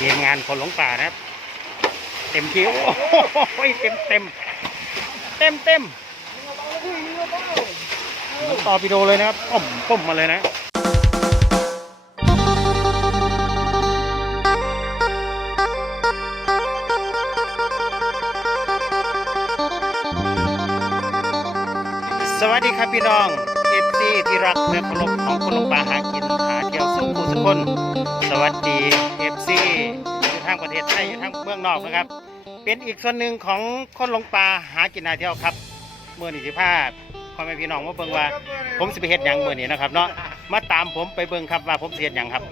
ทีมงานคนหลงป่านะครับ เต็มที่โอ้โหเต็มเต็มเต็มเต็มมือนต่อปิโดเลยนะครับป้อมป้มมาเลยนะสวัสดีครับพี่น้องเอฟซีที่รักเนื้อครพของคนลงป่าหากินหาเที่ยวสุขผู้สุขคน สวัสดีเอางประเทศไทยอยู่ทางเมืองนอกนะครับ เป็นอีกส่วนหนึ่งของคนลงป่าหากินหาเที่ยวครับเมื่อนี้สิพาพ่อแม่พี่น้องมาเบิ่งว่า ผมสิไปเฮ็ดหยังเมื่อนี้นะครับเนาะมาตามผมไปเบิ่งครับว่าผมสิเฮ็ดหยังครับ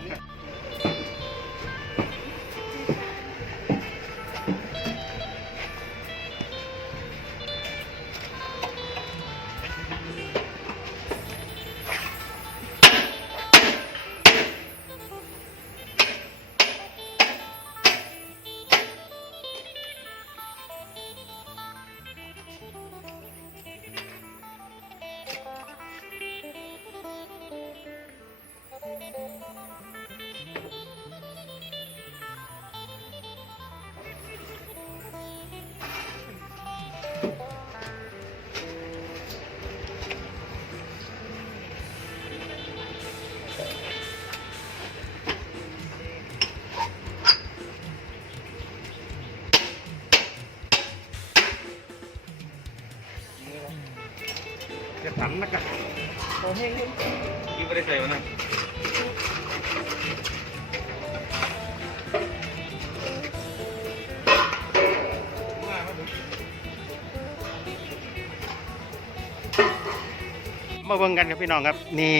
มาเบิ่งกันครับพี่น้องครับ นี่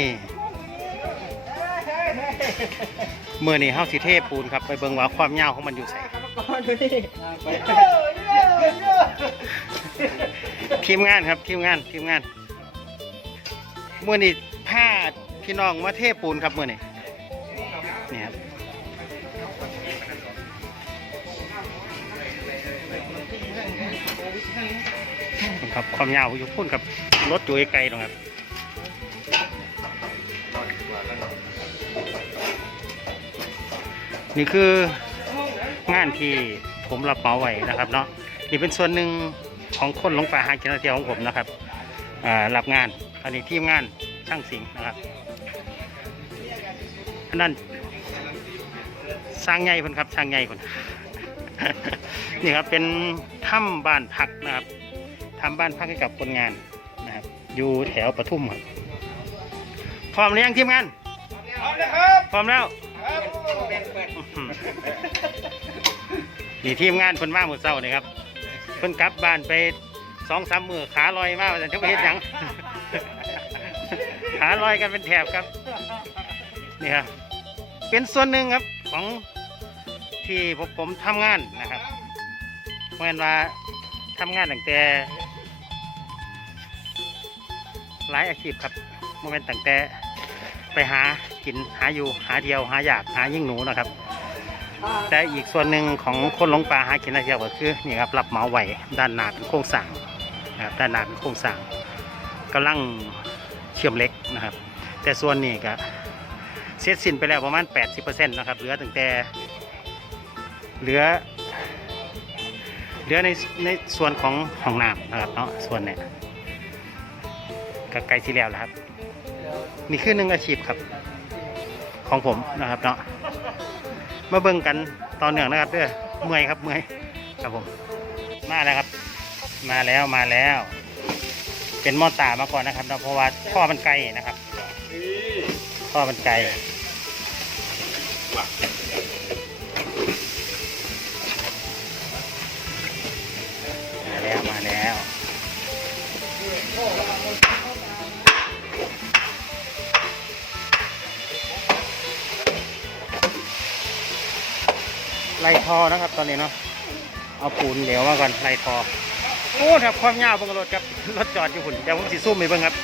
เมื่อนี้เฮาสิเทปูนครับไปเบิ่งว่าความยาวของมันอยู่ใส่ทีมงานครับทีมงานทีมงานเมื่อนี้พาพี่น้องมาเทปูนครับเมื่อนี้นี่ครับครับความยาวอยู่พุ่นกับรถอยู่ไกลๆตรงครับ นี่คืองานที่ผมรับเหมาไว้นะครับเนาะนี่เป็นส่วนหนึ่งของคนลงป่าหากินเที่ยวของผมนะครับรับงานอันนี้ทีมงานช่างสิงนะครับอันนั้นสร้างใหญ่คนครับสร้างใหญ่คนนี่ครับเป็นถ้ำบ้านพักนะครับทำบ้านพักให้กับคนงานนะครับอยู่แถวปทุมครับพร้อมหรือยังทีมงานเอาเลยครับพร้อมแล้ว นี่ทีมงานเพิ่นมาหมดเศร้านี่ครับเพิ่นกลับบ้านไปสองสามมือขาลอยมากแต่จะไปเห็นยัง ขาลอยกันเป็นแถบครับนี่ครับเป็นส่วนหนึ่งครับของที่พวกผมทำงานนะครับเมื่อว่าทำงานตั้งแต่หลายอาชีพครับเมื่อเป็นตั้งแต่ ไปหากินหาอยู่หาเที่ยวหาอยากหายิ่งหนูนะครับ แต่อีกส่วนหนึ่งของคนหลงป่าหากินอาเที่ยวก็คือนี่ครับรับเหมาไหวด้านหน้าเป็นโครงสร้างนะครับด้านหน้าเป็นโครงสร้างกำลังเชื่อมเหล็กนะครับ แต่ส่วนนี้ก็เสร็จสิ้นไปแล้วประมาณ 80%นะครับเหลือตั้งแต่เหลือเหลือในในส่วนของห้องน้ำนะครับเนาะส่วนเนี้ยก็ใกล้ที่แล้วแล้วครับ นี่คือหนึ่งอาชีพครับ ของผมนะครับเนาะมาเบิ่งกันตอนเหนื่องนะครับเด้อเมื่อยครับเมื่อยครับผมมาแล้วครับ มาแล้วมาแล้ว เป็นมอตามาก่อนนะครับเนาะเพราะว่าท่อมันไกลนะครับท่อมันไกล ไล่ทอนะครับ ตอนนี้เนาะเอาปูนเหลวมาก่อนไล่ทอโอ้ครับความยาวเบงรถครับรถจอดอยู่หุ่นเดี๋ยวผมสิซุ่มไปเบิ่งครับ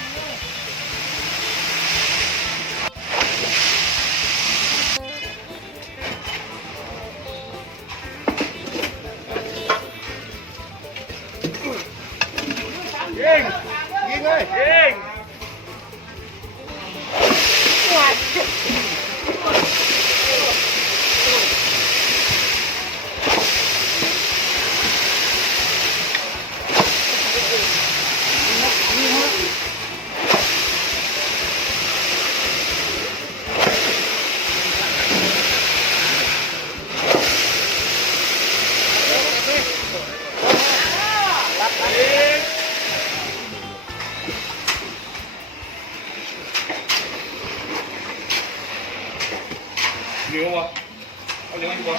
เลี้ยววะเอาเลี้ยวให้ดูวะ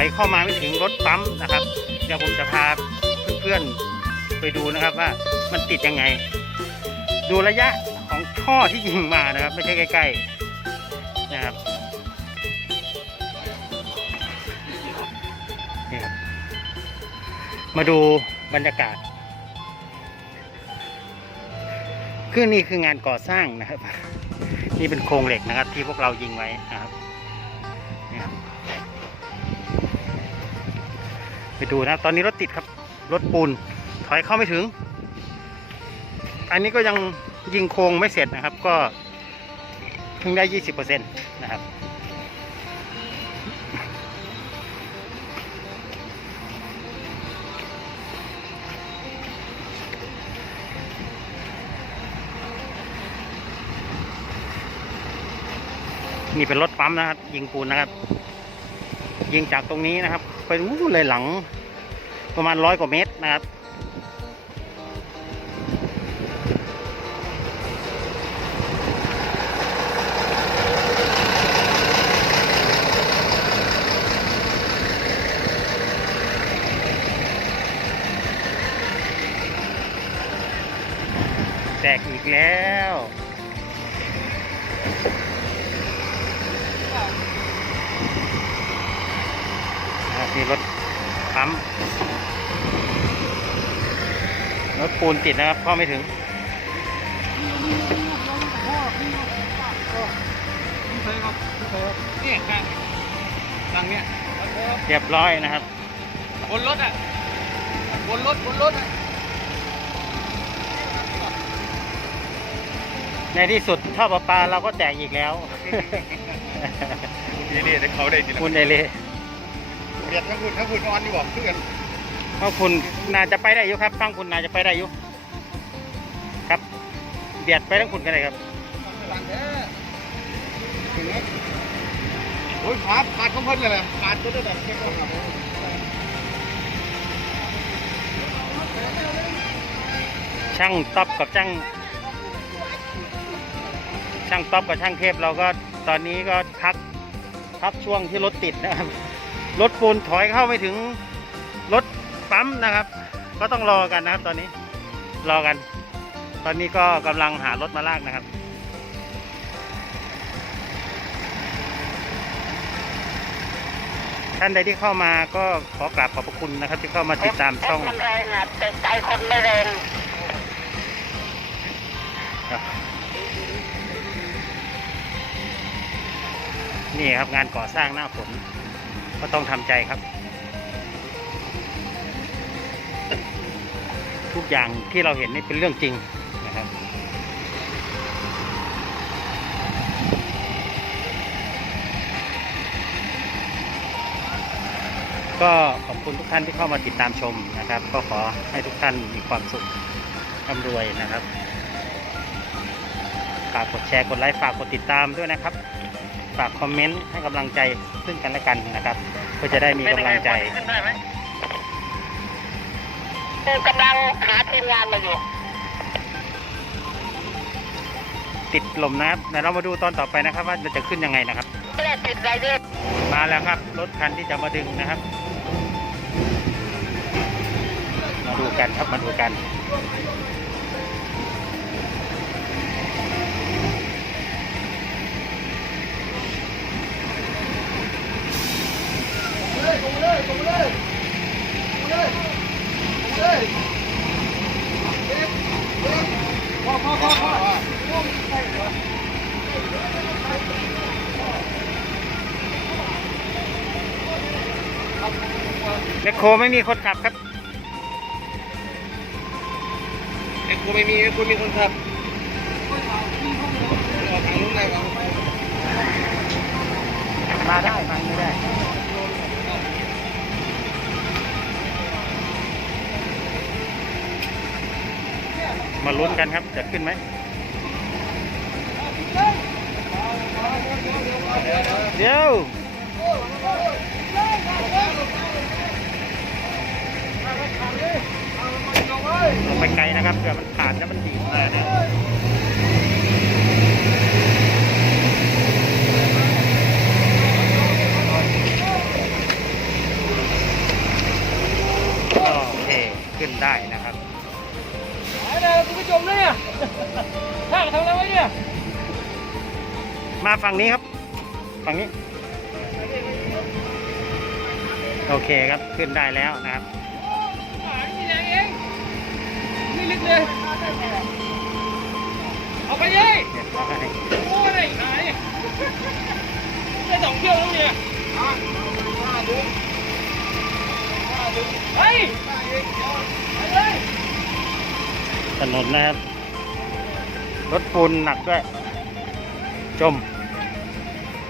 อยเข้ามาไม่ถึงรถปั๊มนะครับ เดี๋ยวผมจะพาเพื่อนๆไปดูนะครับว่ามันติดยังไง ดูระยะของท่อที่ยิงมานะครับ ไม่ใช่ใกล้ๆนะครับนี่ครับ มาดูบรรยากาศคือนี่คืองานก่อสร้างนะครับ นี่เป็นโครงเหล็กนะครับ ที่พวกเรายิงไว้นะครับ ดูนะ ตอนนี้รถติดครับ รถปูน ถอยเข้าไม่ถึง อันนี้ก็ยังยิงโครงไม่เสร็จนะครับ ก็เพิ่งได้ยี่สิบเปอร์เซ็นต์นะครับนี่เป็นรถปั๊มนะครับ ยิงปูนนะครับ ยิงจากตรงนี้นะครับ ไปนู้เลยหลัง ประมาณร้อยกว่าเมตรนะครับ นติดนะครับเข้าไม่ถึงนี่กลางกลางเนี่ยเรียบร้อยนะครับบนรถอะบนรถบนรถอะในที่สุดท่อประปาเราก็แตกอีกแล้วนี่นี่เขาได้ทีละคุณเอเลเบียดทั้งคุณทั้งคุณนอนดีกว่าเพื่อนเพราะคุณน่าจะไปได้อยู่ครับฟังคุณน่าจะไปได้อยู่ครับ เบียดไปทั้งคุณกันเลยครับหลังแท้ถึงไหมโอ้ยขาดขาดของเพิ่นเลยขาดตัวได้แบบเช็คก่อนครับช่างต๊อปกับช่างช่างต๊อปกับช่างเทพเราก็ตอนนี้ก็พักพักช่วงที่รถติดนะครับ รถปูนถอยเข้าไม่ถึงรถปั๊มนะครับ ก็ต้องรอกันนะครับตอนนี้รอกัน ตอนนี้ก็กำลังหารถมาลากนะครับ ท่านใดที่เข้ามาก็ขอกราบขอบพระคุณนะครับ ที่เข้ามาติดตามช่องคนแรงอะแต่ใจคนไม่แรงครับนี่ครับงานก่อสร้างหน้าฝนก็ต้องทำใจครับ ทุกอย่างที่เราเห็นนี่เป็นเรื่องจริง ก็ขอบคุณทุกท่านที่เข้ามาติดตามชมนะครับ ก็ขอให้ทุกท่านมีความสุขร่ำรวยนะครับฝากกดแชร์กดไลค์ฝากกดติดตามด้วยนะครับ ฝากคอมเมนต์ให้กำลังใจซึ่งกันและกันนะครับเพื่อจะได้มีกำลังใจคือกำลังหาทีมงานมาอยู่ ติดลมนะครับเดี๋ยวเรามาดูตอนต่อไปนะครับ ว่ามันจะขึ้นยังไงนะครับ ไม่ได้ติดอะไรด้วย มาแล้วครับ รถคันที่จะมาดึงนะครับ มาดูกันครับมาดูกันพ่อพ่อพ่อพ่อ แมคโครไม่มีคนขับครับไอ้กูไม่มีคุณมีคนขับออกทางนู้นได้ครับมาได้มาไม่ได้มาลุ้นกันครับจะขึ้นไหมเดี๋ยว ลงไปไกลนะครับเผื่อมันขาดแล้วมันดีดมานะโอเคขึ้นได้นะครับหายแล้วคุณผู้ชมเนี่ยท่าทำอะไรวะเนี่ย มาฝั่งนี้ครับ ฝั่งนี้ โอเคครับขึ้นได้แล้วนะครับ ลึกเลยเอาไปเลยเรียบร้อยโอ้ยได้หายได้สองเที่ยวแล้วเนี่ยเฮ้ยไปเลยถนนนะครับ รถปูนหนักด้วย จม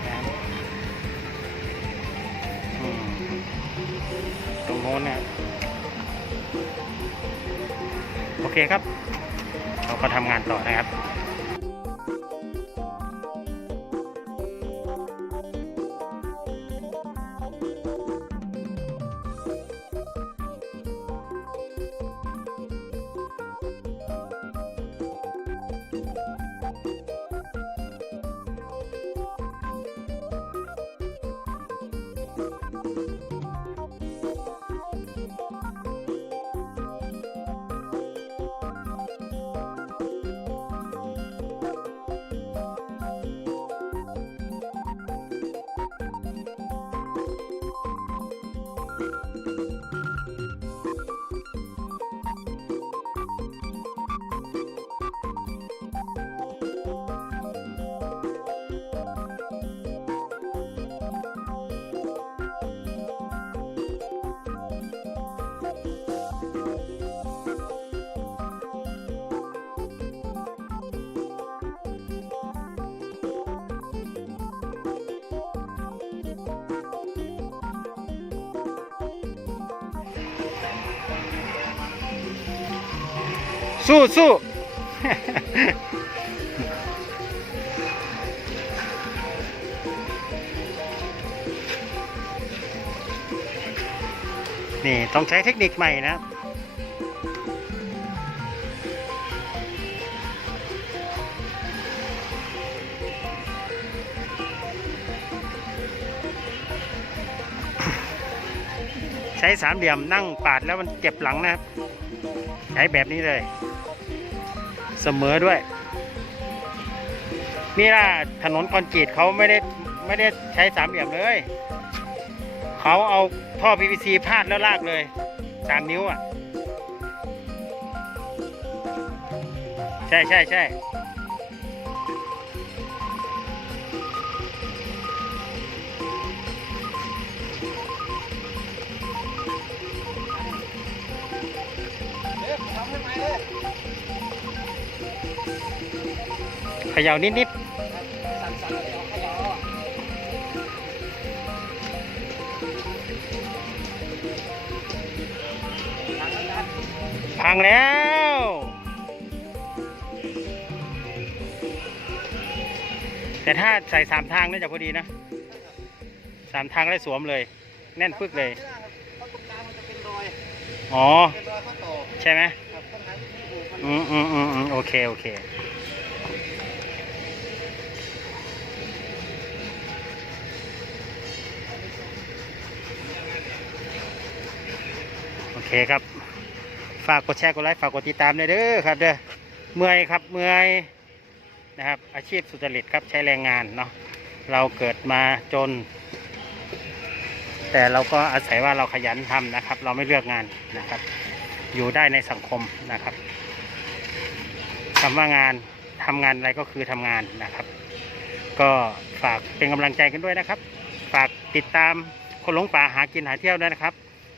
นะครับอืมตรงโน้นนะครับโอ เคครับ เราก็ทำงานต่อนะครับ สู้สู้นี่ ต้องใช้เทคนิคใหม่นะใช้สามเหลี่ยมนั่งปาดแล้วมันเจ็บหลังนะครับ ใช้แบบนี้เลย เสมอด้วย นี่ล่ะถนนคอนกรีตเขาไม่ได้ไม่ได้ใช้สามเหลี่ยมเลย เขาเอาท่อ PVC พาดแล้วลากเลยสามนิ้วอะ ใช่ใช่ใช่ทำให้ไหมเลย ย่านิดนิดสั่นๆเลยเอาขยะเอาอะๆพังแล้ว แต่ถ้าใส่สามทางน่าจะพอดีนะสามทางได้สวมเลย แน่นปึกเลยไม่ได้ครับเพราะตรงกลางมันจะเป็นรอยอ๋อเป็นรอยข้อต่อใช่ไหมครับต้องหาวิธีปลูกมันอืมอืมอืมอืมโอเค โอเค เคครับ ฝากกดแชร์กดไลค์ฝากกดติดตามด้วยเด้อครับเด้อเมื่อยครับเมื่อยนะครับ อาชีพสุจริตครับใช้แรงงานเนาะเราเกิดมาจน แต่เราก็อาศัยว่าเราขยันทำนะครับ เราไม่เลือกงานนะครับ อยู่ได้ในสังคมนะครับคำว่างานทำงานอะไรก็คือทำงานนะครับ ก็ฝากเป็นกำลังใจกันด้วยนะครับ ฝากติดตามคนหลงป่าหากินหาเที่ยวด้วยนะครับ